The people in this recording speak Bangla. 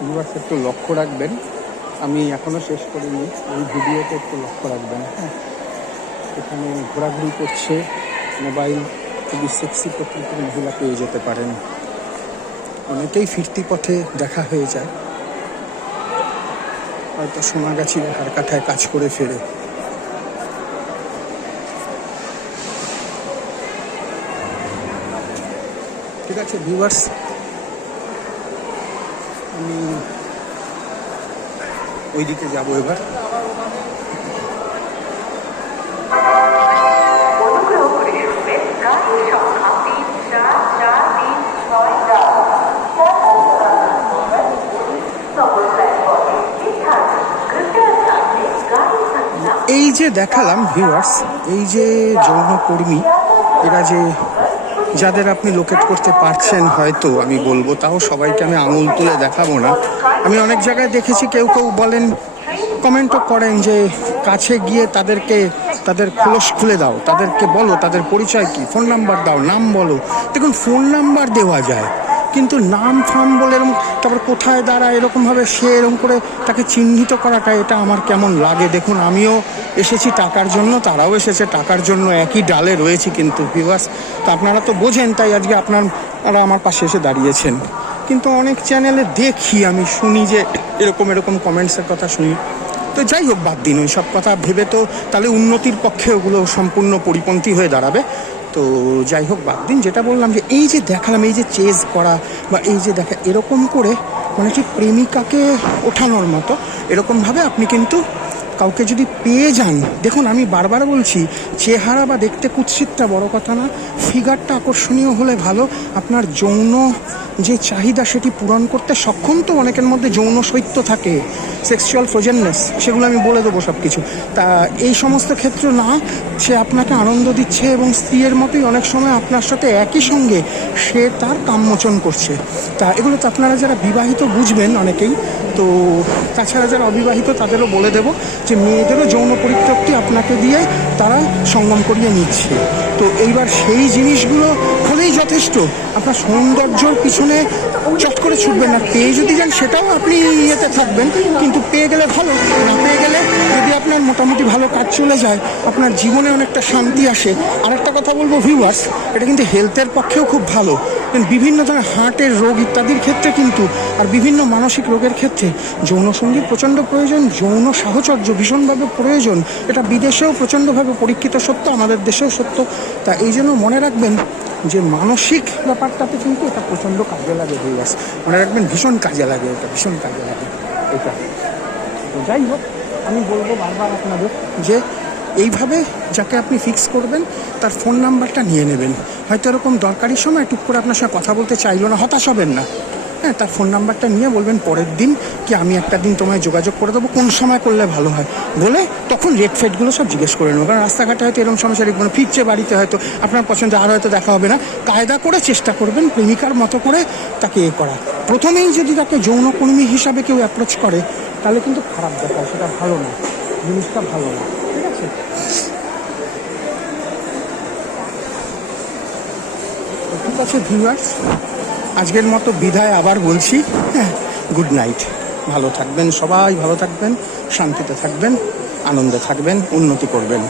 ভিউয়ার্স একটু লক্ষ্য রাখবেন, আমি এখনও শেষ করিনি, এই ভিডিওতে একটু লক্ষ্য রাখবেন। হ্যাঁ, এখানে ঘোরাঘুরি করছে মোবাইল, খুবই সেক্সি প্রকৃতির মহিলা পেয়ে যেতে পারেন। অনেকেই ফিরতি পথে দেখা হয়ে যায়, হয়তো সোনাগাছির হার কাঠায় কাজ করে ফেরে। ঠিক আছে ভিউয়ার্স, আমি ওইদিকে যাবো এবার। এই যে দেখালাম ভিউয়ার্স, এই যে যৌনকর্মী, এরা যে যাদের আপনি লোকেট করতে পারছেন হয়তো, আমি বলবো, তাও সবাইকে আমি আঙুল তুলে দেখাবো না। আমি অনেক জায়গায় দেখেছি কেউ কেউ বলেন, কমেন্টও করেন যে কাছে গিয়ে তাদেরকে তাদের খোলস খুলে দাও, তাদেরকে বলো তাদের পরিচয় কি, ফোন নাম্বার দাও, নাম বলো। দেখুন, ফোন নাম্বার দেওয়া যায়, কিন্তু নাম ফাম বলে এরকম, তারপর কোথায় দাঁড়ায় এরকমভাবে সে এরকম করে তাকে চিহ্নিত করাটা, এটা আমার কেমন লাগে। দেখুন, আমিও এসেছি টাকার জন্য, তারাও এসেছে টাকার জন্য, একই ডালে রয়েছি কিন্তু ভিউয়ার্স। তো আপনারা তো বোঝেন, তাই আজকে আপনারা আমার পাশে এসে দাঁড়িয়েছেন। কিন্তু অনেক চ্যানেলে দেখি, আমি শুনি যে এরকম এরকম কমেন্টসের কথা শুনি। তো যাই হোক, বাদ দিন ওই সব কথা ভেবে, তো তাহলে উন্নতির পক্ষে ওগুলো সম্পূর্ণ পরিপন্থী হয়ে দাঁড়াবে। তো যাই হোক, বাদ দিন। যেটা বললাম যে এই যে দেখালাম, এই যে চেজ করা বা এই যে দেখা, এরকম করে মানে ঠিক প্রেমিকাকে ওঠানোর মতো এরকমভাবে আপনি কিন্তু কাউকে যদি পেয়ে যান, দেখুন আমি বারবার বলছি, চেহারা বা দেখতে কুৎসিতটা বড় কথা না, ফিগারটা আকর্ষণীয় হলে ভালো। আপনার যৌন যে চাহিদা সেটি পূরণ করতে সক্ষম। তো অনেকের মধ্যে যৌন শৈত্য থাকে, সেক্সুয়াল ফ্রোজেননেস, সেগুলো আমি বলে দেবো সব কিছু। তা এই সমস্ত ক্ষেত্র না, সে আপনাকে আনন্দ দিচ্ছে এবং স্ত্রীর মতোই অনেক সময় আপনার সাথে একই সঙ্গে সে তার কামমোচন করছে। তা এগুলো তো আপনারা যারা বিবাহিত বুঝবেন অনেকেই। তো তাছাড়া যারা অবিবাহিত তাদেরও বলে দেব যে মেয়েদেরও যৌন পরিত্যক্তি আপনাকে দিয়ে তারা সঙ্গম করিয়ে নিচ্ছে। তো এইবার সেই জিনিসগুলো হলেই যথেষ্ট। আপনার সৌন্দর্যর পিছনে চট করে ছুটবেন না। পেয়ে যদি যান সেটাও আপনি ইয়েতে থাকবেন, কিন্তু পেয়ে গেলে ভালো, না পেয়ে গেলে যদি আপনার মোটামুটি ভালো কাজ চলে যায়, আপনার জীবনে অনেকটা শান্তি আসে। আরেকটা কথা বলবো ভিউয়ার্স, এটা কিন্তু হেলথের পক্ষেও খুব ভালো। বিভিন্ন ধরনের হার্টের রোগ ইত্যাদির ক্ষেত্রে কিন্তু, আর বিভিন্ন মানসিক রোগের ক্ষেত্রে যৌনসঙ্গীর প্রচণ্ড প্রয়োজন, যৌন সাহচর্য ভীষণভাবে প্রয়োজন। এটা বিদেশেও প্রচণ্ডভাবে পরীক্ষিত সত্য, আমাদের দেশেও সত্য। তা এই জন্য মনে রাখবেন যে মানসিক ব্যাপারটাতে কিন্তু এটা প্রচণ্ড কাজে লাগে ভিউয়ার্স, মনে রাখবেন, ভীষণ কাজে লাগে, এটা ভীষণ কাজে লাগে এটা। তো যাই হোক, আমি বলবো বারবার আপনাদের যে এইভাবে যাকে আপনি ফিক্স করবেন তার ফোন নাম্বারটা নিয়ে নেবেন। হয়তো এরকম দরকারি সময় টুক করে আপনার সঙ্গে কথা বলতে চাইলো না, হতাশ হবেন না। হ্যাঁ, তার ফোন নাম্বারটা নিয়ে বলবেন পরের দিন কি আমি একটা দিন তোমায় যোগাযোগ করে দেবো, কোন সময় করলে ভালো হয় বলে, তখন রেট ফেটগুলো সব জিজ্ঞেস করে নেবো। কারণ রাস্তাঘাটে হয়তো এরকম সমস্যা দেখবেন, ফিরছে বাড়িতে হয়তো আপনার পছন্দ, আর হয়তো দেখা হবে না। কায়দা করে চেষ্টা করবেন প্রেমিকার মতো করে তাকে করা। প্রথমেই যদি তাকে যৌনকর্মী হিসাবে কেউ অ্যাপ্রোচ করে, তাহলে কিন্তু খারাপ দেখায়, সেটা ভালো না, জিনিসটা ভালো না। ঠিক আছে, ঠিক আছে ভিউয়ার্স, আজকের মতো বিদায় আবার বলছি। হ্যাঁ, গুড নাইট। ভালো থাকবেন, সবাই ভালো থাকবেন, শান্তিতে থাকবেন, আনন্দে থাকবেন, উন্নতি করবেন।